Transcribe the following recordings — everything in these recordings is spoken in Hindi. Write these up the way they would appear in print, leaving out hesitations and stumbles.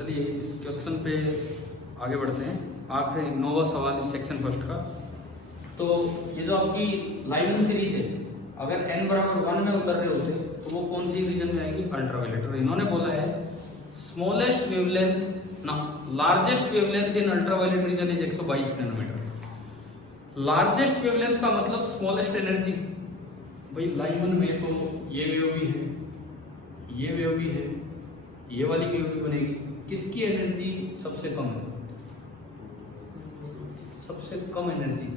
चलिए इस क्वेश्चन पे आगे बढ़ते हैं। आखिरी 9वां सवाल इस सेक्शन फर्स्ट का। तो ये जो आपकी लाइमन सीरीज है, अगर n बराबर 1 में उतर रहे होते तो वो कौन सी रीजन में आएगी? अल्ट्रावायलेट। और इन्होंने बोला है स्मॉलेस्ट वेवलेंथ ना largest wavelength in ultraviolet region is 122 nanometer. Largest wavelength का मतलब स्मॉलेस्ट एनर्जी। भाई लाइमन में तो ये वेव भी है, ये वेव भी है, ये वाली वेव भी बनेगी। किसकी एनर्जी सबसे कम है? सबसे कम एनर्जी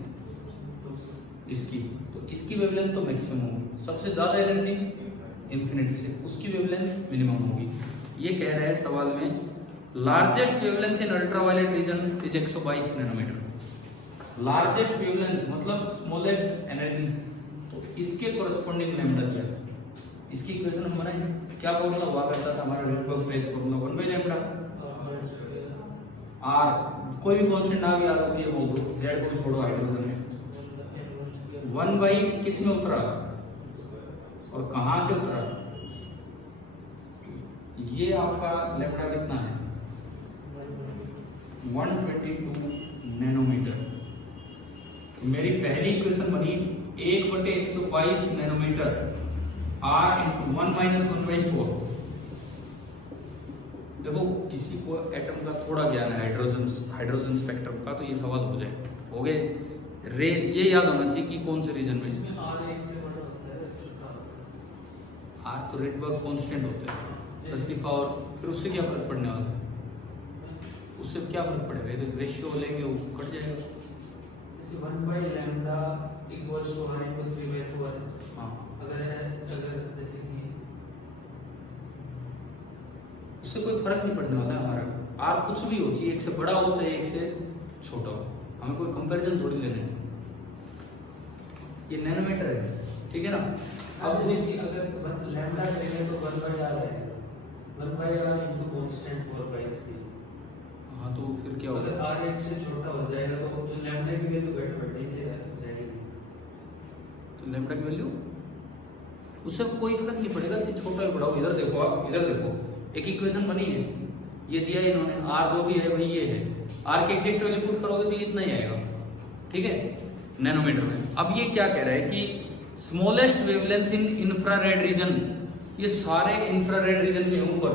इसकी, तो इसकी वेवलेंथ तो मैक्सिमम होगी। सबसे ज्यादा एनर्जी इंफिनिटी से, उसकी वेवलेंथ मिनिमम होगी। ये कह रहे हैं सवाल में largest wavelength in ultraviolet region is 122 nanometer. Largest wavelength मतलब स्मॉलेस्ट एनर्जी, तो इसके कोरस्पोंडिंग लैम्डा दिया। इसकी इक्वेशन हम बनाएंगे। क्या फॉर्मूला हुआ करता था हमारा? रेडबर्ग फेज फॉर्मूला 1 बाय लैम्डा आर। कोई भी कांस्टेंट आ भी याद होती है वो जेड को छोड़ो, हाइड्रोजन में 1 बाई किस में उतरा और कहां से उतरा? ये आपका लैम्डा कितना है? 122 नैनोमीटर। तो मेरी पहली इक्वेशन बनी 1/122 नैनोमीटर R इंटू 1-1/4। देखो किसी को एटम का थोड़ा ज्ञान है, हाइड्रोजन स्पेक्ट्रम का, तो ये सवाल हो जाए हो गए। रे ये याद होना चाहिए कि कौन से रीजन में R तो रेडबर्ग कांस्टेंट होता है 10 की पावर, फिर उससे क्या फर्क पड़ने वाला है? उससे क्या फर्क पड़ेगा? तो रेशियो लेंगे वो कट जाएगा। जैसे 1 by lambda equals to R equal 3/4। हाँ, अगर जैसे कि उससे कोई फर्क नहीं पड़ने वाला है हमारा। R कुछ भी हो, चाहे एक से बड़ा हो चाहे एक से छोटा हो, हमें कोई कंपैरिजन थोड़ी लेना है। ये नैनोमीटर है, ठीक है ना। अब जैसे अगर लैम्डा चाहिए तो 1 बाय R है, 1 बाय R इनटू कांस्टेंट 4/3। हाँ तो फिर क्या होगा? अगर R एक से छोटा हो जाएगा तो जो लैम्डा की वैल्यू बढ़ जाएगी। तो लैम्डा की वैल्यू उससे कोई फर्क नहीं पड़ेगा, चाहे छोटा या बड़ा हो। इधर देखो, आप इधर देखो, एक इक्वेशन बनी है, ये दिया है इन्होंने, R जो भी है वही ये है। R के एग्जैक्ट वैल्यू पुट करोगे तो ये इतना ही आएगा, ठीक है, नैनोमीटर में। अब ये क्या कह रहा है कि स्मॉलेस्ट वेवलेंथ इन इंफ्रारेड रीजन, ये सारे इंफ्रारेड रीजन के ऊपर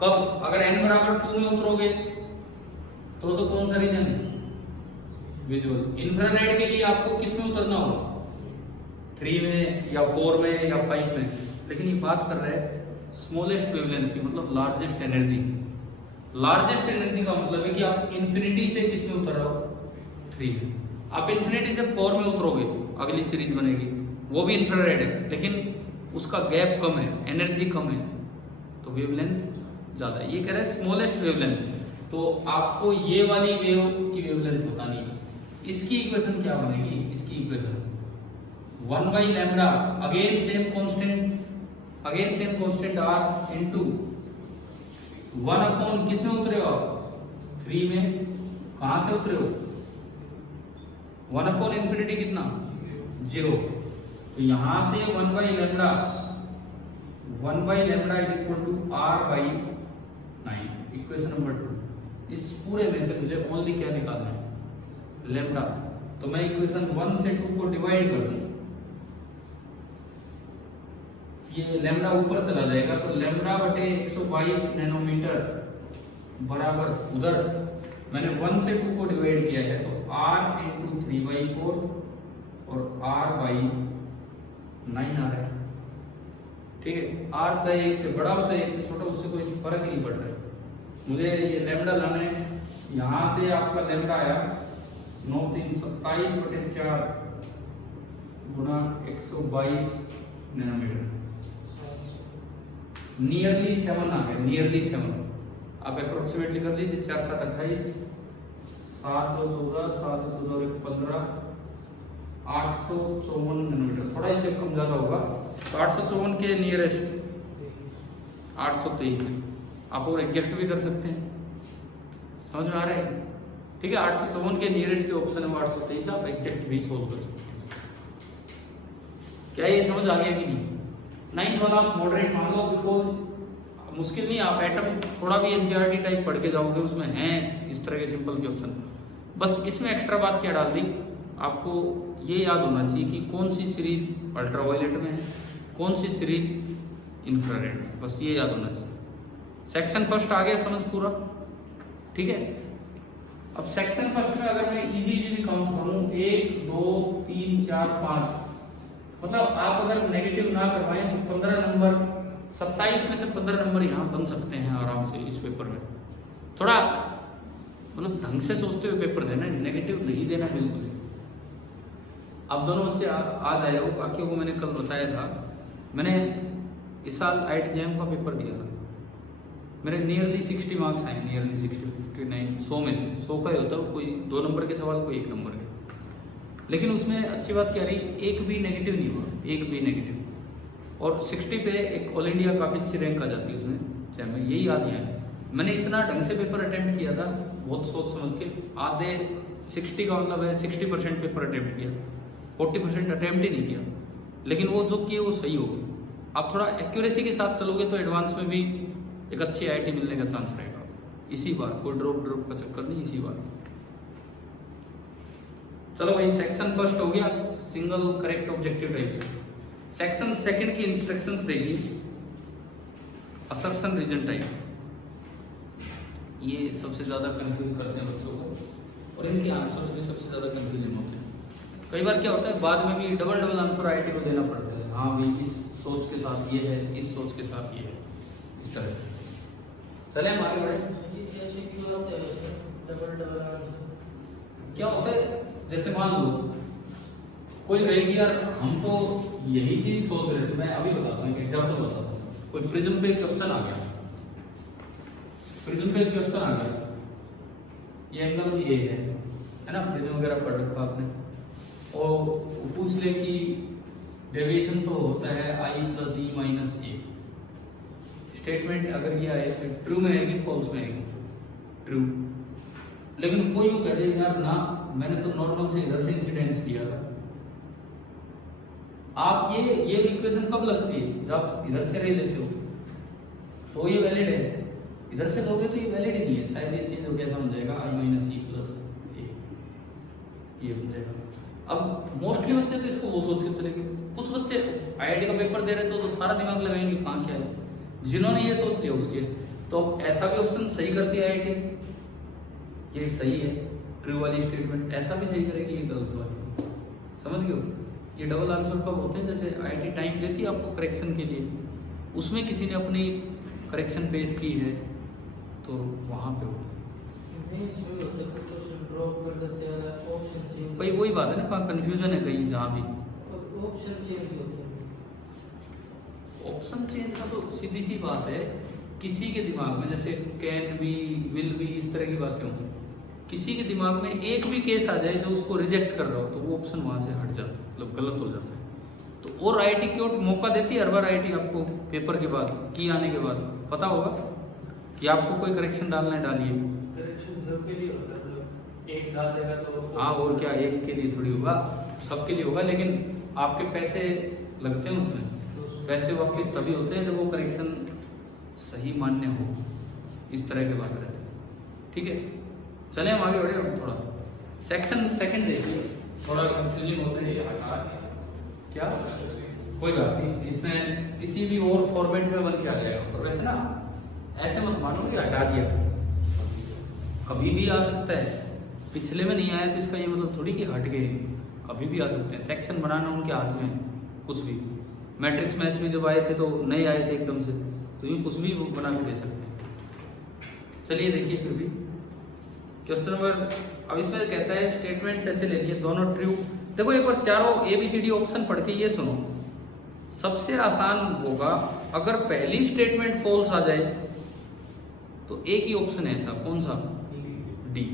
कब? अगर n बराबर 2 में उतरोगे तो कौन सा रीजन है? विजुअल। इंफ्रारेड के लिए आपको किस में उतरना होगा? 3 में या 4 में या 5 में। लेकिन ये बात कर रहा है स्मॉलेस्ट वेवलेंथ की, मतलब लार्जेस्ट एनर्जी। लार्जेस्ट एनर्जी का मतलब है कि आप इंफिनिटी से किस में उतर रहे हो? 3 में। आप इंफिनिटी से 4 में उतरोगे, अगली सीरीज बनेगी, वो भी इंफ्रारेड है, लेकिन उसका गैप कम है, एनर्जी कम है, तो वेवलेंथ ज्यादा है। ये कह रहा है स्मॉलेस्ट वेवलेंथ, तो आपको ये वाली वेव की वेवलेंथ बतानी है। इसकी इक्वेशन क्या बनेगी? इसकी equation 1 by lambda, again same constant R into 1 upon किस में उतरे हो आप? 3 में। कहां से उतरे हो? 1 अपॉन इंफिनिटी कितना? 0। तो यहां से 1 by lambda is equal to R by 9, equation number 2। इस पूरे में से मुझे ओनली क्या निकालना है? लैम्डा। तो मैं इक्वेशन 1 से 2 को डिवाइड कर दूं, ये लैम्डा ऊपर चला जाएगा, तो लैम्डा बटे 122 नैनोमीटर बराबर, उधर मैंने 1 से 2 को डिवाइड किया है, तो R इंटू 3/4 और R बाई 9 आ रहा है, ठीक है। R चाहे एक से बड़ा हो चाहे एक से छोटा, उससे कोई फर्क ही नहीं पड़ रहा है। मुझे ये लैम्डा लाना है। यहां से आपका लैम्डा आया 9×3=27/4 गुणा 122 नैनोमीटर, नियरली 7 आ गया, नियरली 7। आप अप्रोक्सीमेटली कर लीजिए, 4×7=28, 7×2=14, 7×2=14 और 15, 854 नैनोमीटर। थोड़ा इससे कम ज्यादा होगा, तो 854 के नियरेस्ट 823 है। आप और एग्जैक्ट भी कर सकते हैं, समझ में आ रहा है? ठीक है, 854 के नियरेस्ट जो ऑप्शन है वो 823, आप एग्जैक्ट भी सोल्व कर सकते हैं। क्या ये समझ आ गया कि नहीं? 9th वाला आप मॉडरेट मान लो, बिकॉज मुश्किल नहीं, आप एटम थोड़ा भी एनसीईआरटी टाइप पढ़ के जाओगे उसमें हैं इस तरह के सिंपल क्वेश्चन। बस इसमें एक्स्ट्रा बात क्या डाल दी, आपको ये याद होना चाहिए कि कौन सी सीरीज अल्ट्रावायलेट में है, कौन सी सीरीज इंफ्रारेड में, बस ये याद होना चाहिए। सेक्शन फर्स्ट आ गया समझ पूरा, ठीक है। अब सेक्शन फर्स्ट में अगर मैं इजीली काउंट करूं 1 2 3 4 5, मतलब आप अगर नेगेटिव ना करवाएं तो 15 नंबर 27 में से 15 नंबर यहाँ बन सकते हैं आराम से इस पेपर में। थोड़ा मतलब ढंग से सोचते हुए पेपर देना, नेगेटिव नहीं देना बिल्कुल। अब दोनों बच्चे आ जाए हो, बाकियों को मैंने कल बताया था, मैंने इस साल IIT JAM का पेपर दिया था, मेरे नियरली 60 मार्क्स आए, नियरली 60 59 100 में से 100 का ही होता है, कोई 2 नंबर के सवाल कोई 1 नंबर के। लेकिन उसमें अच्छी बात क्या रही, एक भी नेगेटिव नहीं हुआ, एक भी नेगेटिव। और 60 पे एक ऑल इंडिया काफ़ी अच्छी रैंक आ जाती है उसमें JAM में, यही याद है। मैंने इतना ढंग से पेपर अटेम्प्ट किया था, बहुत सोच समझ के, आधे 60 का मतलब है 60% पेपर अटेम्प्ट किया, 40% अटेम्प्ट ही नहीं किया, लेकिन वो जो किए वो सही हो गए। आप थोड़ा एक्यूरेसी के साथ चलोगे तो एडवांस में भी एक अच्छी IIT मिलने का चांस रहेगा इसी बार, कोई ड्रॉप का चक्कर नहीं इसी बार। चलो भाई, सेक्शन फर्स्ट हो गया, single correct objective type. Section second की इंस्ट्रक्शंस देखिए, असर्शन रीजन टाइप, ये सबसे ज्यादा कंफ्यूज करते हैं बच्चों को, और इनके आंसर्स भी सबसे ज्यादा कंफ्यूजिंग होते हैं। कई बार क्या होता है, बाद में भी डबल आंसर IIT को देना पड़ता है, हाँ भाई इस सोच के साथ ये है, इस सोच के साथ ये है, इस तरह से। चले हम आगे बढ़े। क्या होता है, जैसे मान लो कोई कहेगी यार हम तो यही चीज सोच रहे थे, मैं अभी बताता हूँ, एक एग्जाम्पल बताता हूँ। कोई प्रिज्म पे क्वेश्चन आ गया, प्रिज्म पे क्वेश्चन आ गया, ये एंगल ये है ना, प्रिज्म वगैरह पढ़ रखा आपने, और पूछ ले कि डेविएशन तो होता है I+E-A। स्टेटमेंट अगर ये आए तो ट्रू में आएगी, फॉल्स में आएगी, ट्रू। लेकिन कोई कह दे यार ना, मैंने तो नॉर्मल से इधर से इंसिडेंस किया था। आप ये इक्वेशन कब लगती है, जब इधर से रे लेते हो तो ये वैलिड है, इधर से लोगे तो ये वैलिड ही नहीं है, शायद ये चीज कैसा बन जाएगा I-E+A, ये बन जाएगा। अब मोस्टली बच्चे तो इसको वो सोच के चलेंगे, कुछ बच्चे IIT का पेपर दे रहे तो सारा दिमाग लगाएंगे कहाँ क्या है, जिन्होंने ये सोच लिया उसके, तो ऐसा भी ऑप्शन सही करती है IIT, ये सही है ट्रू वाली स्टेटमेंट, ऐसा भी सही करेगी, ये गलत वाली, समझ गए हो। ये डबल आंसर कब होते हैं, जैसे IIT टाइम देती है आपको करेक्शन के लिए, उसमें किसी ने अपनी करेक्शन पेश की है तो वहाँ पे होता है। भाई वही बात है ना, कहाँ कंफ्यूजन है कहीं, जहाँ भी ऑप्शन चेंज का तो सीधी सी बात है, किसी के दिमाग में जैसे कैन बी, विल बी, इस तरह की बातें हों, किसी के दिमाग में एक भी केस आ जाए जो उसको रिजेक्ट कर रहा हो तो वो ऑप्शन वहां से हट जाता है, मतलब गलत हो जाता है। तो और IIT क्यों मौका देती है हर बार, IIT आपको पेपर के बाद की आने के बाद पता होगा कि आपको कोई करेक्शन डालना है, डालिए। करेक्शन सबके लिए होता है, एक डाल देगा तो हाँ, और क्या, एक के लिए थोड़ी होगा, सबके लिए होगा, लेकिन आपके पैसे लगते हैं उसमें, पैसे वापस तभी होते हैं जब वो करेक्शन सही मान्य हो, इस तरह की बात रहती है, ठीक है। चले हम आगे बढ़े, अब थोड़ा सेक्शन सेकंड देखिए, थोड़ा कंफ्यूजिंग होता है ये, क्या कोई बात नहीं, इसमें किसी भी और फॉर्मेट में बन के आ जाएगा, और वैसे ना ऐसे मत मानो कि हटा दिया, कभी भी आ सकता है, पिछले में नहीं आया तो इसका ये मतलब थोड़ी कि हट गए, कभी भी आ सकते हैं। सेक्शन बनाना उनके हाथ में, कुछ भी। मैट्रिक्स मैच में जब आए थे तो नए आए थे एकदम से, तो यूँ कुछ भी बना के दे सकते हैं। चलिए देखिए फिर भी क्वेश्चन नंबर, अब इसमें कहता है स्टेटमेंट्स ऐसे ले लिए, दोनों ट्रू। देखो एक बार चारों ABCD ऑप्शन पढ़ के ये सुनो, सबसे आसान होगा अगर पहली स्टेटमेंट फॉल्स आ जाए तो एक ही ऑप्शन है ऐसा, कौन सा, डी।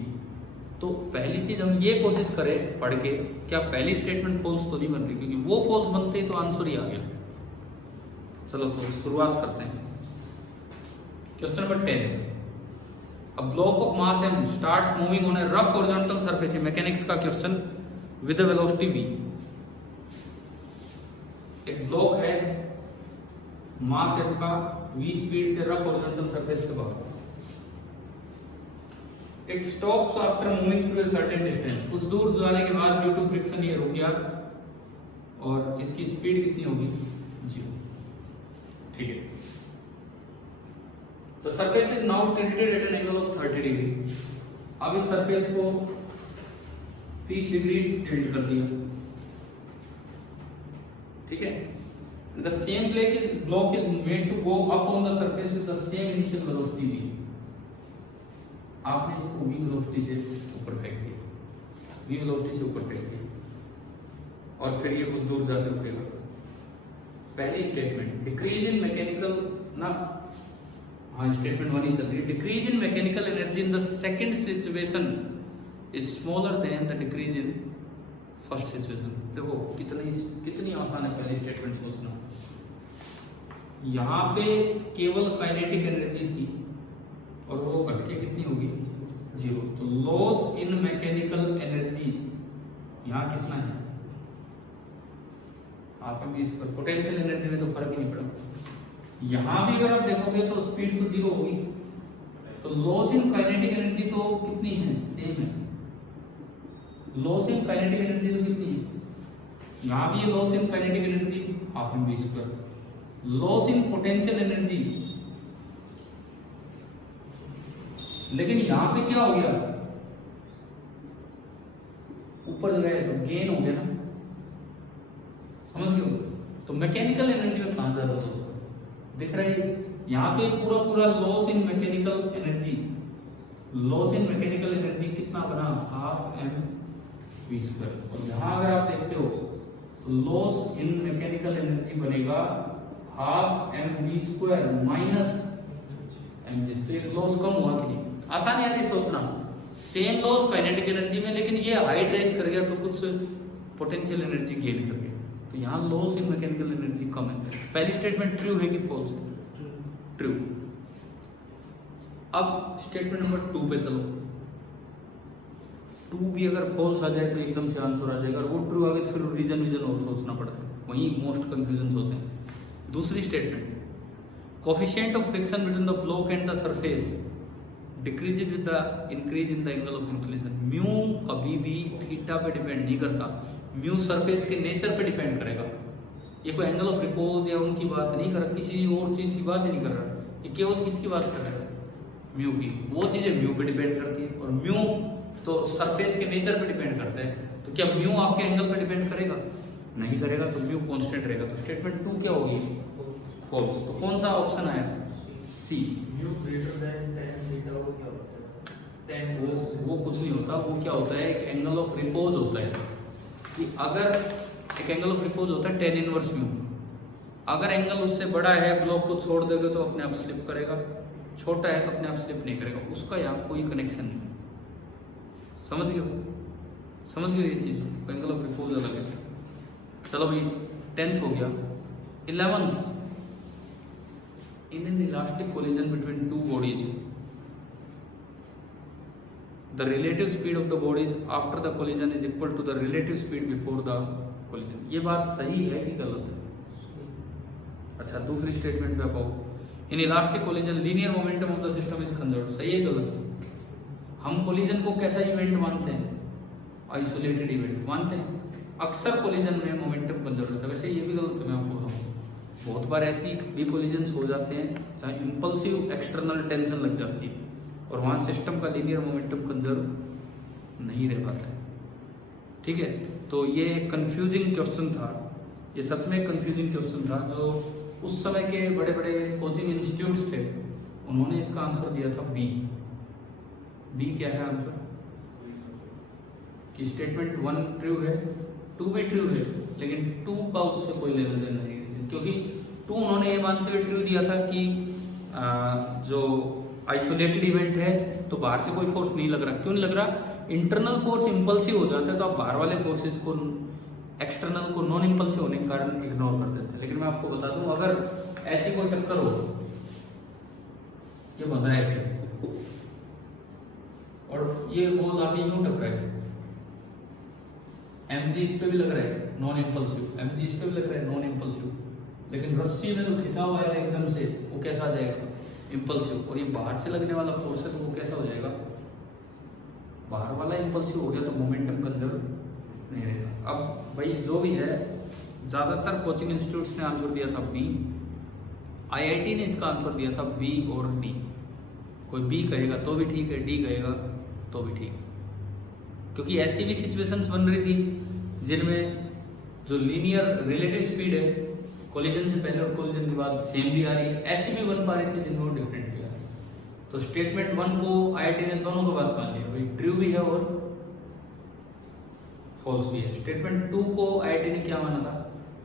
तो पहली चीज हम ये कोशिश करें पढ़ के, क्या पहली स्टेटमेंट फॉल्स तो नहीं बन रही, क्योंकि वो फॉल्स बनते ही तो आंसर ही आ गया। चलो तो शुरुआत करते हैं। Question number 10, A block of mass m starts moving on a rough horizontal surface, mechanics का question, with a velocity v। एक ब्लॉक है मास m का v स्पीड से रफ हॉरिजॉन्टल सरफेस के बाहर। It stops after moving through a certain distance, कुछ दूर जाने के बाद ड्यू टू फ्रिक्शन ये रुक गया और इसकी स्पीड कितनी होगी 0। ठीक है, the surface is now tilted at an angle of 30 degree. अब इस सरफेस को 30 डिग्री टिल्ट कर दिया। ठीक है, the same block is made to go up on the surface with the same initial velocity v। आपने इसको v वेलोसिटी से ऊपर फेंक दिया, v वेलोसिटी से ऊपर फेंक दिया और फिर ये कुछ दूर जाकर रुकेगा। पहली स्टेटमेंट डिक्रीज इन मैकेनिकल ना, हाँ स्टेटमेंट 1 ही चल रही है। Decrease in mechanical energy in the second situation is smaller than the decrease in first situation. देखो कितनी आसान है पहली स्टेटमेंट सोचना। यहाँ पे केवल काइनेटिक एनर्जी थी और वो घट के कितनी होगी 0। तो लॉस इन मैकेनिकल एनर्जी यहाँ कितना है आप अभी इस पर पोटेंशियल एनर्जी में तो फर्क ही नहीं पड़ा। यहां भी अगर आप देखोगे तो स्पीड तो 0 होगी, तो लॉस इन काइनेटिक एनर्जी तो कितनी है सेम है। लॉस इन काइनेटिक एनर्जी तो कितनी है, यहां भी loss in kinetic energy half M V square. Loss in potential energy, लेकिन यहां पे क्या हो गया ऊपर गए तो गेन हो गया ना, समझ गए। तो मैकेनिकल एनर्जी में कहां ज्यादा दोस्तों दिख रहा है, यहाँ पे पूरा loss in mechanical energy, loss in mechanical energy कितना बना हाफ एम वी स्क्वायर। और यहाँ अगर आप देखते हो तो लॉस इन मैकेनिकल एनर्जी बनेगा half M V square minus M G. तो एक लॉस कम हुआ कि नहीं, आसान है ये सोचना। सेम लॉस काइनेटिक एनर्जी में, लेकिन ये हाइट रेंज कर गया तो कुछ पोटेंशियल एनर्जी गेन कर गया। तो यहाँ लॉस इन मैकेनिकल एनर्जी कम है। पहली स्टेटमेंट ट्रू है कि फॉल्स है, ट्रू। अब स्टेटमेंट नंबर 2 पे चलो। 2 भी अगर फॉल्स आ जाए तो एकदम से आंसर आ जाएगा, और वो ट्रू आ गया तो फिर रीजन और सोचना पड़ता है, वहीं मोस्ट कंफ्यूजन होते हैं। दूसरी statement coefficient of friction between the block and the surface decreases with the increase in the angle of inclination. Mu कभी भी थीटा पे डिपेंड नहीं करता, म्यू सरफेस के नेचर पे डिपेंड करेगा। ये कोई एंगल ऑफ रिपोज या उनकी बात नहीं कर रहा, किसी और चीज की बात ही नहीं कर रहा, ये केवल किसकी बात कर रहा है म्यू की। वो चीजें म्यू पे डिपेंड करती है, और म्यू तो सरफेस के नेचर पे डिपेंड करता है। तो क्या म्यू आपके एंगल पे डिपेंड करेगा, नहीं करेगा, तो म्यू कांस्टेंट रहेगा। तो स्टेटमेंट 2 क्या होगी फॉल्स। तो कौन सा ऑप्शन आया C. Mu greater than tan theta वो क्या होता है, tan वो कुछ नहीं होता, वो क्या होता है एक एंगल ऑफ रिपोज होता है। कि अगर एक एंगल ऑफ रिपोज होता है tan इनवर्स म्यू, अगर एंगल उससे बड़ा है ब्लॉक को छोड़ दोगे तो अपने आप स्लिप करेगा, छोटा है तो अपने आप स्लिप नहीं करेगा, उसका यहाँ कोई कनेक्शन नहीं। समझ गए ये चीज, एंगल ऑफ रिपोज अलग है। चलो भाई 10th हो गया। 11th in an elastic collision between 2 bodies the relative speed of the bodies after the collision is equal to the relative speed before the collision। ये बात सही है कि गलत है। अच्छा दूसरी स्टेटमेंट पे आप आओ। In elastic collision linear momentum of the system is conserved. सही है गलत है। हम कोलिजन को कैसा इवेंट मानते हैं, आइसोलेटेड इवेंट मानते हैं। अक्सर कोलिजन में मोमेंटम कंजर्व होता है, वैसे ये भी गलत है, मैं आपको बताऊँ। बहुत बार ऐसी भी कोलिजन हो जाते हैं जहाँ इंपल्सिव एक्सटर्नल टेंशन लग जाती है और वहाँ सिस्टम का लीनियर मोमेंटम कंजर्व नहीं रह पाता है। ठीक है, तो ये एक कंफ्यूजिंग क्वेश्चन था, ये सच में कंफ्यूजिंग क्वेश्चन था। जो उस समय के बड़े बड़े कोचिंग इंस्टीट्यूट्स थे उन्होंने इसका आंसर दिया था बी। बी क्या है आंसर कि स्टेटमेंट 1 ट्रू है, 2 भी ट्रू है, लेकिन 2 का उससे कोई लेना देना नहीं, क्योंकि 2 उन्होंने ये मानते हुए ट्रू दिया था कि जो आइसोलेटेड इवेंट है तो बाहर से कोई फोर्स नहीं लग रहा। क्यों नहीं लग रहा, इंटरनल फोर्स इंपल्सिव हो जाता है तो आप बाहर वाले फोर्सेस को एक्सटर्नल को नॉन इंपल्सिव होने के कारण इग्नोर कर देते हैं। लेकिन मैं आपको बता दूं अगर ऐसी कोई टक्कर हो, ये बंधा है और ये बॉल आके यूं टकरा है, mg इस पे भी लग रहा है नॉन इंपल्सिव, mg इस पे भी लग रहा है नॉन इंपल्सिव, लेकिन रस्सी में जो खिंचाव आएगा एकदम से वो कैसा आ जाएगा, इम्पल्सिव। और ये बाहर से लगने वाला फोर्स है तो वो कैसा हो जाएगा, बाहर वाला इम्पल्सिव हो गया तो मोमेंटम कंजर्व नहीं रहेगा। अब भाई जो भी है, ज़्यादातर कोचिंग इंस्टीट्यूट्स ने आंसर दिया था बी, आईआईटी ने इसका आंसर दिया था बी और डी। कोई बी कहेगा तो भी ठीक है, डी कहेगा तो भी ठीक है, क्योंकि ऐसी भी सिचुएशंस बन रही थी जिनमें जो लीनियर रिलेटिव स्पीड है कोलिजन से पहले और कोलिजन के बाद सेम भी आ रही है, ऐसी भी बन पा रही थी जिनमें वो डिफरेंट भी आ रही है। तो स्टेटमेंट 1 को आईआईटी ने दोनों को बात मान लिया, भाई ट्रू भी है और फॉल्स भी है। स्टेटमेंट 2 को आईआईटी ने क्या माना था,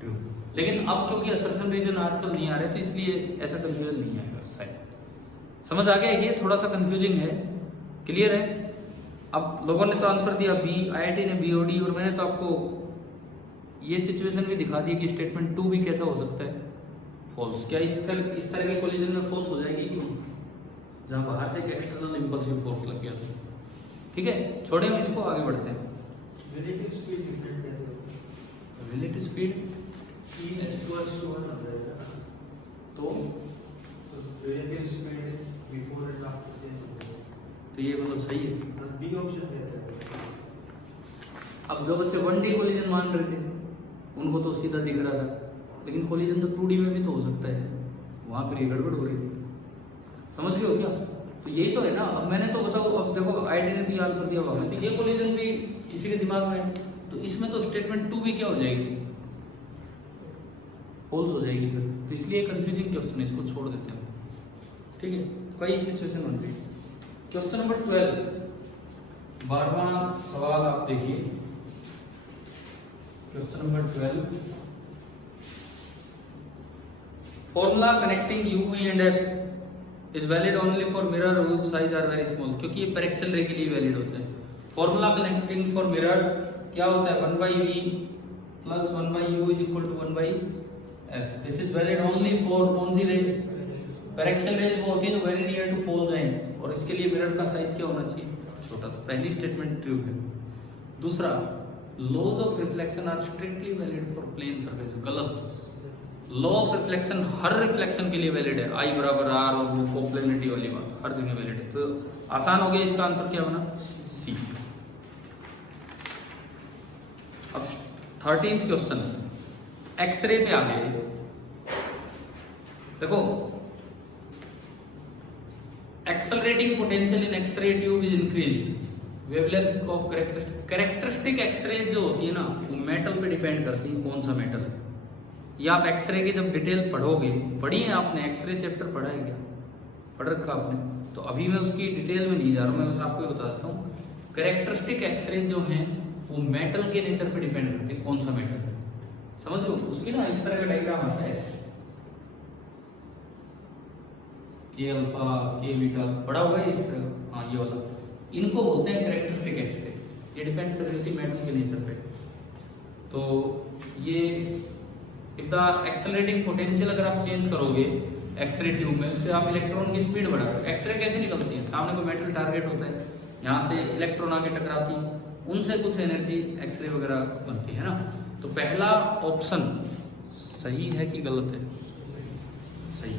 ट्रू। लेकिन अब क्योंकि असर्शन रीजन आजकल नहीं आ रहे तो इसलिए ऐसा कंफ्यूजन नहीं आएगा। शायद समझ आ गया, ये थोड़ा सा कंफ्यूजिंग है, क्लियर है। अब लोगों ने तो आंसर दिया बी, आईआईटी ने बी और डी, और मैंने तो आपको ये सिचुएशन भी दिखा दी कि स्टेटमेंट 2 भी कैसा हो सकता है, फॉल्स। क्या इस तरह के कोलिजन में फॉल्स हो जाएगी क्यों, जहां बाहर से एक एक्सटर्नल इंपल्सिव फोर्स लग गया। ठीक है, छोड़े हम इसको, आगे बढ़ते हैं। रिलेटिव स्पीड डिफरेंट कैसे होगी, रिलेटिव स्पीड E=1 हो जाएगा तो relative speed before and after same हो जाएगा, तो ये मतलब सही है। बी ऑप्शन कैसा है। अब जो बच्चे 1D कोलिजन मान रहे थे उनको तो सीधा दिख रहा था, लेकिन कोलिजन तो 2D में भी तो हो सकता है, वहां फिर ये गड़बड़ हो रही थी। समझ गए हो क्या, तो यही तो है ना। अब मैंने तो बताओ, अब देखो आईआईटी ने तो आंसर दिया होगा, तो ये कोलिजन भी किसी के दिमाग में है, तो इसमें तो स्टेटमेंट 2 भी क्या हो जाएगी, फॉल्स हो जाएगी फिर। तो इसलिए कंफ्यूजिंग क्वेश्चन है, इसको छोड़ देते हैं। ठीक है, कई सिचुएशन बन रही है। क्वेश्चन नंबर 12, 12वां सवाल आप देखिए। Question number 12, formula connecting U V and F is valid only for mirror whose size are very small, क्योंकि ये पर एक्सेल रे के लिए वैलिड होते हैं। फॉर्मूला कनेक्टिंग फॉर मिरर क्या होता है, 1/v plus 1/u is equal to 1/f। This is valid only for कौन सी रे, पर एक्सेल रेज वो होती है जो वेरी नियर टू पोल जाए, और इसके लिए मिरर का साइज क्या होना चाहिए, छोटा। तो पहली स्टेटमेंट ट्रू है। दूसरा, laws of reflection are strictly valid for plane surface, गलत। लॉ ऑफ रिफ्लेक्शन हर रिफ्लेक्शन के लिए वैलिड है, आई बराबर आर, और वो कोप्लेनिटी वाली बात हर जगह वैलिड है। तो आसान हो गया, इसका आंसर क्या बना, सी। अब 13th क्वेश्चन, एक्सरे पे आ गए। देखो, accelerating potential in X ray tube is increased, wavelength of characteristic X ray जो होती है ना, वो मेटल पे डिपेंड करती है, कौन सा मेटल है। ये आप एक्सरे की जब डिटेल पढ़ोगे, पढ़ी है आपने, एक्सरे चैप्टर पढ़ा है क्या, पढ़ रखा आपने, तो अभी मैं उसकी डिटेल में नहीं जा रहा हूँ, मैं बस आपको बता देता हूँ। कैरेक्टरिस्टिक एक्सरे जो हैं वो मेटल के नेचर पे डिपेंड करती है, कौन सा मेटल है, समझ लो। उसकी ना इस तरह का डायग्राम आता है, के अल्फा, के बीटा, पढ़ा होगा इस तरह का, हाँ ये वाला, इनको बोलते हैं कैरेक्टरिस्टिक एक्सरे। ये डिपेंड कर रही थी मेटल के नेचर पे। तो ये द एक्सेलरेटिंग पोटेंशियल अगर आप चेंज करोगे एक्सरे ट्यूब में, उससे आप इलेक्ट्रॉन की स्पीड बढ़ा रहे हो। एक्सरे कैसे निकलती है, सामने कोई मेटल टारगेट होता है, यहाँ से इलेक्ट्रॉन आके टकराती है, उनसे कुछ एनर्जी एक्सरे वगैरह बनती है ना। तो पहला ऑप्शन सही है कि गलत है, सही।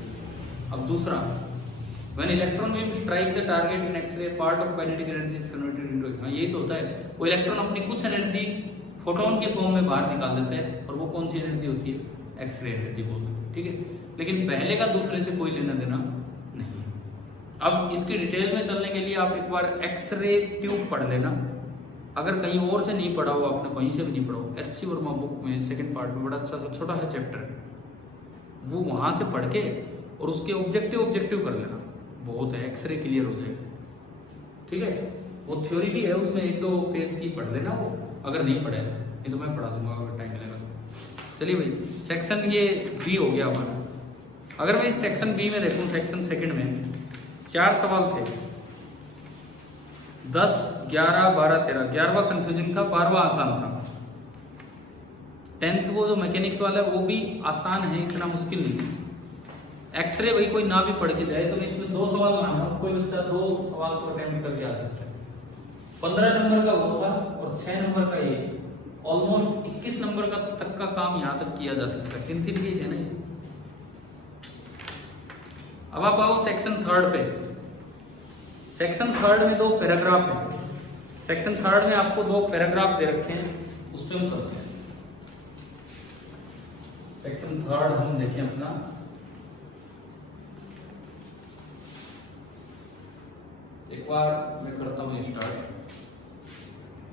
अब दूसरा, when electron beam strike the target in X ray part of kinetic energy is converted into, हाँ यही तो होता है, वो इलेक्ट्रॉन अपनी कुछ एनर्जी फोटोन के फॉर्म में बाहर निकाल देते हैं, और वो कौन सी एनर्जी होती है, एक्सरे एनर्जी बोलते हैं। ठीक है, लेकिन पहले का दूसरे से कोई लेना देना नहीं। अब इसकी डिटेल में चलने के लिए आप एक बार एक्सरे ट्यूब पढ़ लेना, अगर कहीं और से नहीं पढ़ा हो आपने, कहीं से भी नहीं पढ़ा हो, एच.सी. वर्मा बुक में सेकंड पार्ट में बड़ा अच्छा सा छोटा सा चैप्टर, वो वहां से पढ़ के और उसके ऑब्जेक्टिव कर लेना, बहुत है, एक्सरे क्लियर हो जाएगा। ठीक है, वो थ्योरी भी है उसमें, 1-2 पेज की पढ़ लेना वो, अगर नहीं पढ़ा है तो, ये तो मैं पढ़ा दूंगा अगर टाइम मिलेगा तो। चलिए भाई, सेक्शन ये बी हो गया हमारा। अगर मैं सेक्शन बी में देखूं, सेक्शन सेकंड में 4 सवाल थे, 10, 11, 12, 13। 11वां कंफ्यूजिंग था, 12वां आसान था। 10th वो जो मैकेनिक्स वाला है वो भी आसान है, इतना मुश्किल नहीं। एक्सरे भाई कोई ना भी पढ़ के जाए तो मैं इसमें 2 सवाल बना रहा हूँ, कोई बच्चा 2 सवाल को अटेम्प्ट करके आ सकता है। 15 नंबर का वो था और 6 नंबर का ये, ऑलमोस्ट 21 नंबर का तक का काम यहाँ तक किया जा सकता है। 3 पेज है ना ये, अब आप आओ सेक्शन थर्ड पे। सेक्शन थर्ड में 2 पैराग्राफ है। सेक्शन थर्ड में आपको 2 पैराग्राफ दे रखे हैं, उस पर हम चलते हैं। सेक्शन थर्ड हम देखें अपना, एक बार मैं करता हूं स्टार्ट।